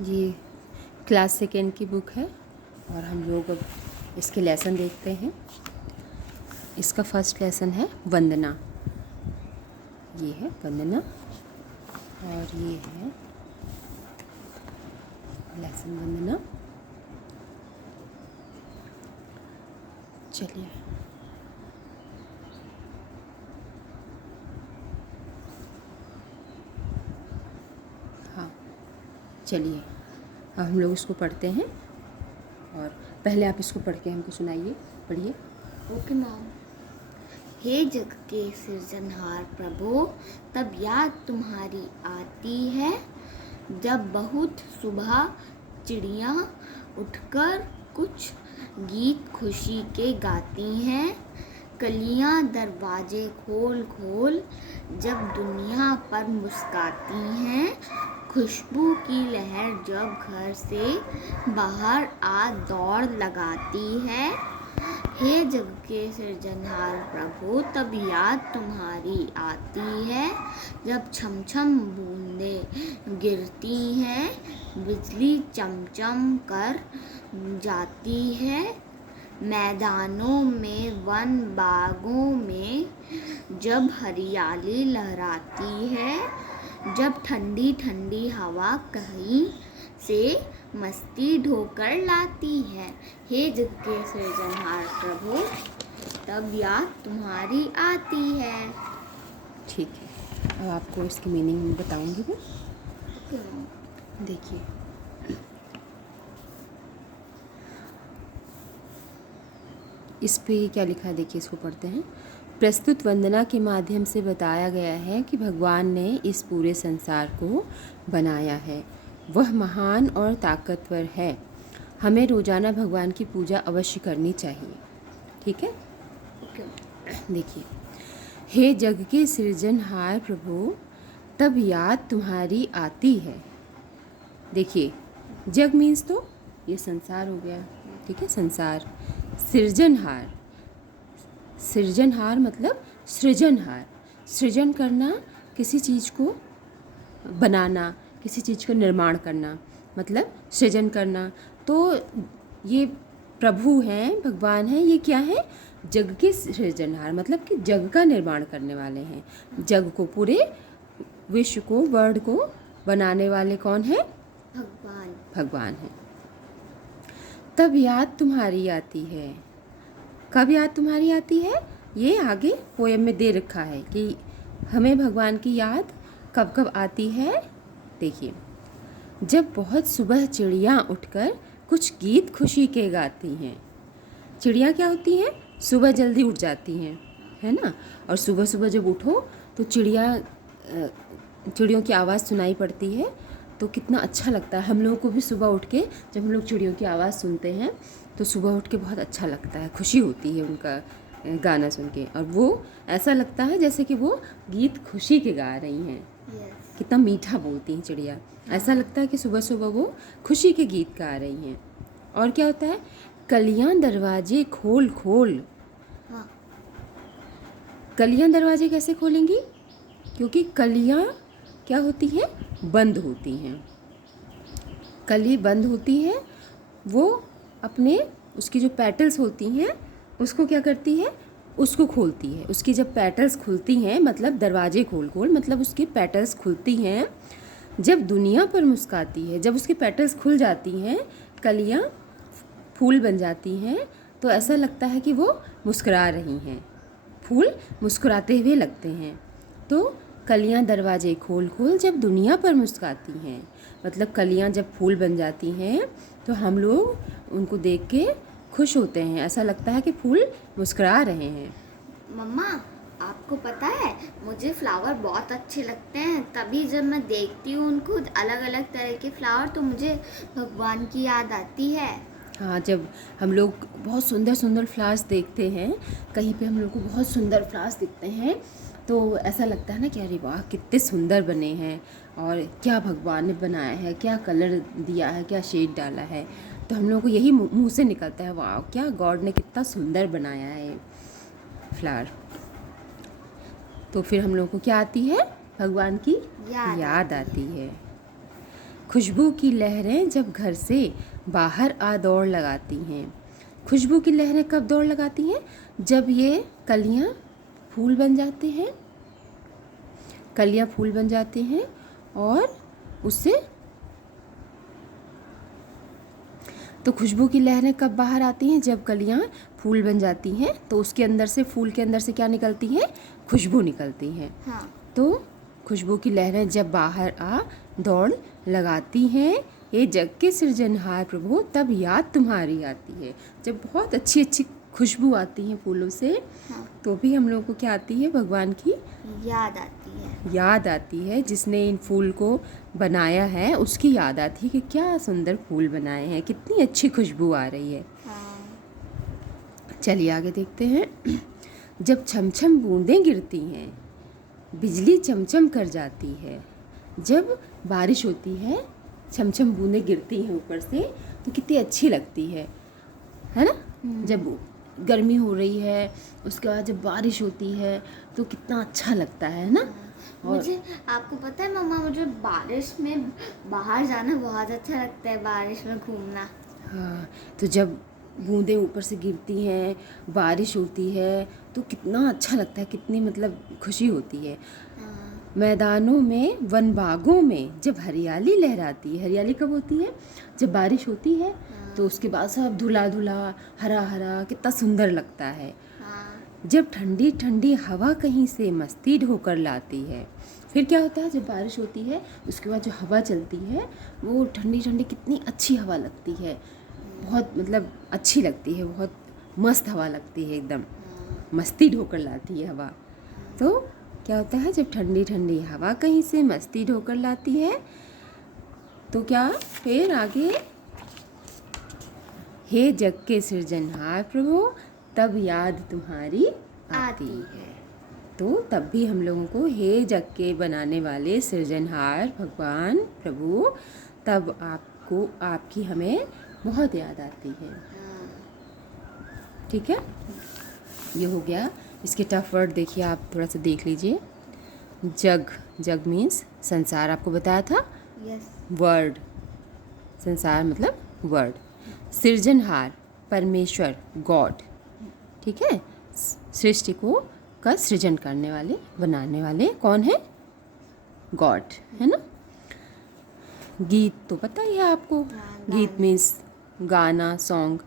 ये class second की book है और हम लोग अब इसके लेसन देखते हैं। इसका फर्स्ट लेसन है वंदना। ये है वंदना और ये है लेसन वंदना। चलिए हाँ चलिए अब हम लोग इसको पढ़ते हैं और पहले आप इसको पढ़ के हमको सुनाइए। पढ़िए। Okay ma'am. हे जग के सृजनहार प्रभु, तब याद तुम्हारी आती है जब बहुत सुबह चिड़िया उठकर कुछ गीत खुशी के गाती हैं। कलियां दरवाजे खोल खोल जब दुनिया पर मुस्काती हैं। खुशबू की लहर जब घर से बाहर आ दौड़ लगाती है। हे जग के सृजनहार प्रभु, तब याद तुम्हारी आती है जब छम छम बूंदें गिरती हैं। बिजली चमचम कर जाती है। मैदानों में वन बागों में जब हरियाली लहराती है। जब ठंडी ठंडी हवा कहीं से मस्ती ढोकर लाती है। हे जग के सृजनहार प्रभु, तब याद तुम्हारी आती है। ठीक है, अब आपको इसकी मीनिंग बताऊंगी मैं। देखिए, इस पे क्या लिखा है देखिए, इसको पढ़ते हैं। प्रस्तुत वंदना के माध्यम से बताया गया है कि भगवान ने इस पूरे संसार को बनाया है। वह महान और ताकतवर है। हमें रोज़ाना भगवान की पूजा अवश्य करनी चाहिए। ठीक है। देखिए, हे जग के सृजनहार प्रभु, तब याद तुम्हारी आती है। देखिए, जग मीन्स तो ये संसार हो गया। ठीक है, संसार। सृजनहार, सृजनहार मतलब सृजनहार। सृजन करना, किसी चीज़ को बनाना, किसी चीज़ को निर्माण करना, मतलब सृजन करना। तो ये प्रभु हैं, भगवान हैं, ये क्या है? जग के सृजनहार, मतलब कि जग का निर्माण करने वाले हैं। जग को, पूरे विश्व को, वर्ल्ड को बनाने वाले कौन है? भगवान। भगवान है। तब याद तुम्हारी आती है। कब याद तुम्हारी आती है? ये आगे पोएम में दे रखा है कि हमें भगवान की याद कब कब आती है। देखिए, जब बहुत सुबह चिड़ियाँ उठकर कुछ गीत खुशी के गाती हैं। चिड़िया क्या होती हैं? सुबह जल्दी उठ जाती हैं, है ना। और सुबह सुबह जब उठो तो चिड़ियों की आवाज़ सुनाई पड़ती है, तो कितना अच्छा लगता है। हम लोगों को भी सुबह उठ के जब हम लोग चिड़ियों की आवाज़ सुनते हैं तो सुबह उठ के बहुत अच्छा लगता है, खुशी होती है उनका गाना सुन के। और वो ऐसा लगता है जैसे कि वो गीत खुशी के गा रही हैं। कितना मीठा बोलती हैं चिड़िया। ऐसा लगता है कि सुबह सुबह वो खुशी के गीत गा रही हैं। और क्या होता है? कलियां दरवाजे खोल खोल। कलियां दरवाजे कैसे खोलेंगी? क्योंकि कलियां क्या होती हैं? बंद होती हैं। कली बंद होती है, वो अपने उसकी जो पेटल्स होती हैं उसको क्या करती है? उसको खोलती है। उसकी जब पेटल्स खुलती हैं, मतलब दरवाजे खोल खोल, मतलब उसकी पेटल्स खुलती हैं जब दुनिया पर मुस्काती है। जब उसकी पेटल्स खुल जाती हैं, कलियां फूल बन जाती हैं, तो ऐसा लगता है कि वो मुस्कुरा रही हैं। फूल मुस्कुराते हुए लगते हैं। तो कलियां दरवाजे खोल खोल जब दुनिया पर मुस्कुराती हैं, मतलब कलियां जब फूल बन जाती हैं तो हम लोग उनको देख के खुश होते हैं। ऐसा लगता है कि फूल मुस्कुरा रहे हैं। मम्मा, आपको पता है मुझे फ्लावर बहुत अच्छे लगते हैं। तभी जब मैं देखती हूँ उनको, अलग अलग तरह के फ्लावर, तो मुझे भगवान की याद आती है। हाँ, जब हम लोग बहुत सुंदर सुंदर फ्लावर्स देखते हैं, कहीं पे हम लोग को बहुत सुंदर फ्लावर्स दिखते हैं, तो ऐसा लगता है ना कि अरे वाह, कितने सुंदर बने हैं और क्या भगवान ने बनाया है, क्या कलर दिया है, क्या शेड डाला है। तो हम लोगों को यही मुंह से निकलता है, वाह, क्या गॉड ने कितना सुंदर बनाया है फ्लावर। तो फिर हम लोगों को क्या आती है? भगवान की याद आती है। खुशबू की लहरें जब घर से बाहर आ दौड़ लगाती हैं। खुशबू की लहरें कब दौड़ लगाती हैं? जब ये कलियां फूल बन जाते हैं, कलियां फूल बन जाते हैं और उससे तो खुशबू की लहरें कब बाहर आती हैं? जब कलियां फूल बन जाती हैं तो उसके अंदर से, फूल के अंदर से क्या निकलती है? खुशबू निकलती है। हाँ। तो खुशबू की लहरें जब बाहर आ दौड़ लगाती हैं, ये जग के सृजनहार प्रभु, तब याद तुम्हारी आती है। जब बहुत अच्छी अच्छी खुशबू आती है फूलों से, हाँ। तो भी हम लोगों को क्या आती है? भगवान की याद आती है। याद आती है। जिसने इन फूल को बनाया है उसकी याद आती है कि क्या सुंदर फूल बनाए हैं, कितनी अच्छी खुशबू आ रही है। हाँ। चलिए आगे देखते हैं। जब छमछम बूंदें गिरती हैं, बिजली चमचम कर जाती है। जब बारिश होती है, छमछम बूंदें गिरती हैं ऊपर से, तो कितनी अच्छी लगती है ना? जब गर्मी हो रही है, उसके बाद जब बारिश होती है तो कितना अच्छा लगता है ना? और मुझे, आपको पता है मम्मा, मुझे बारिश में बाहर जाना बहुत अच्छा लगता है, बारिश में घूमना। हाँ, तो जब बूंदें ऊपर से गिरती हैं, बारिश होती है, तो कितना अच्छा लगता है, कितनी मतलब खुशी होती है। हाँ। मैदानों में, वन बागों में जब हरियाली लहराती है, हरियाली कब होती है? जब बारिश होती है, तो उसके बाद सब धुला धुला, हरा हरा, कितना सुंदर लगता है। हाँ। जब ठंडी ठंडी हवा कहीं से मस्ती ढोकर लाती है। फिर क्या होता है? जब बारिश होती है उसके बाद जो हवा चलती है, वो ठंडी ठंडी कितनी अच्छी हवा लगती है, बहुत मतलब अच्छी लगती है, बहुत मस्त हवा लगती है, एकदम मस्ती ढोकर लाती है हवा। तो क्या होता है? जब ठंडी ठंडी हवा कहीं से मस्ती ढोकर लाती है, तो क्या फिर आगे, हे जग के सृजनहार प्रभु, तब याद तुम्हारी आती है। तो तब भी हम लोगों को हे जग के बनाने वाले सृजनहार भगवान प्रभु, तब आपको, आपकी हमें बहुत याद आती है। ठीक है, ये हो गया। इसके टफ वर्ड देखिए, आप थोड़ा सा देख लीजिए। जग, जग मीन्स संसार, आपको बताया था। यस। वर्ड, संसार मतलब वर्ड। सृजनहार, परमेश्वर, गॉड। ठीक है, सृष्टि को का सृजन करने वाले, बनाने वाले कौन है? गॉड, है ना? गीत तो पता ही है आपको, गीत मीन्स गाना, सॉन्ग।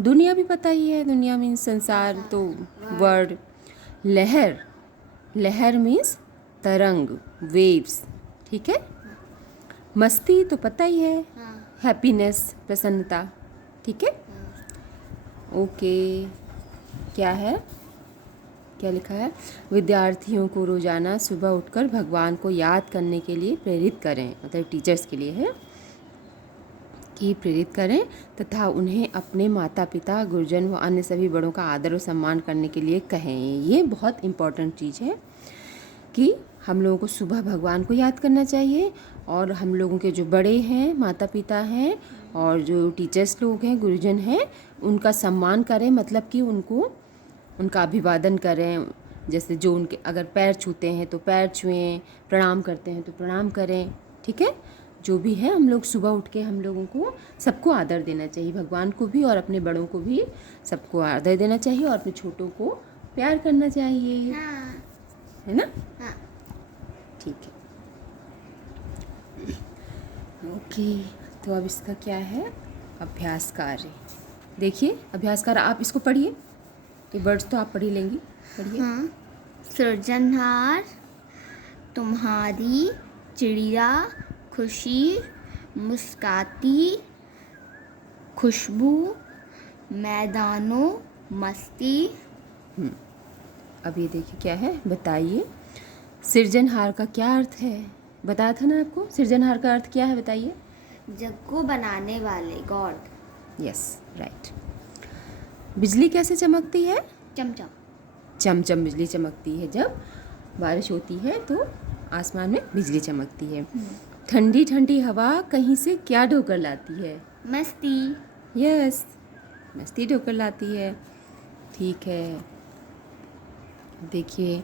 दुनिया भी पता ही है, दुनिया मीन्स संसार, तो वर्ड। लहर, लहर मीन्स तरंग, वेव्स। ठीक है। मस्ती तो पता ही है, हैप्पीनेस, प्रसन्नता। ठीक है, ओके। क्या है, क्या लिखा है? विद्यार्थियों को रोजाना सुबह उठकर भगवान को याद करने के लिए प्रेरित करें, मतलब टीचर्स के लिए है कि प्रेरित करें, तथा उन्हें अपने माता पिता, गुरुजन व अन्य सभी बड़ों का आदर और सम्मान करने के लिए कहें। ये बहुत इम्पॉर्टेंट चीज़ है कि हम लोगों को सुबह भगवान को याद करना चाहिए, और हम लोगों के जो बड़े हैं, माता पिता हैं, और जो टीचर्स लोग हैं, गुरुजन हैं, उनका सम्मान करें, मतलब कि उनको, उनका अभिवादन करें। जैसे जो उनके अगर पैर छूते हैं तो पैर छुएं, प्रणाम करते हैं तो प्रणाम करें। ठीक है, जो भी है, हम लोग सुबह उठ के हम लोगों को सबको आदर देना चाहिए, भगवान को भी और अपने बड़ों को भी, सबको आदर देना चाहिए, और अपने छोटों को प्यार करना चाहिए। हाँ। है ना? हाँ। ठीक है, ओके। तो अब इसका क्या है? अभ्यास कार्य। देखिए अभ्यास कार्य, आप इसको पढ़िए, ये वर्ड्स तो आप पढ़ ही लेंगी, पढ़िए। हाँ। सृजनहार, तुम्हारी चिड़िया खुशी, मुस्काती खुशबू, मैदानों मस्ती। अब ये देखिए क्या है, बताइए। सृजनहार का क्या अर्थ है? बताया था ना आपको, सृजनहार का अर्थ क्या है, बताइए। जग को बनाने वाले, गॉड। Yes, right. बिजली कैसे चमकती है? चमचम। चमचम बिजली चमकती है, जब बारिश होती है तो आसमान में बिजली चमकती है। ठंडी ठंडी हवा कहीं से क्या ढोकर लाती है? मस्ती। यस, मस्ती ढोकर लाती है। ठीक है, देखिए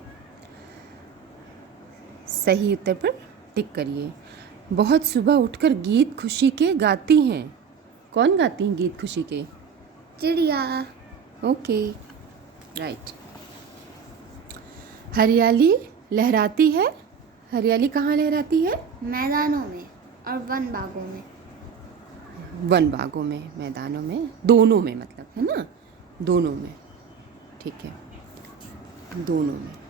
सही उत्तर पर टिक करिए। बहुत सुबह उठकर गीत खुशी के गाती हैं। कौन गाती हैं गीत खुशी के? चिड़िया। Okay, right. हरियाली लहराती है। हरियाली कहाँ लहराती है? मैदानों में और वन बागों में। वन बागों में, मैदानों में, दोनों में मतलब, है ना? दोनों में, ठीक है, दोनों में।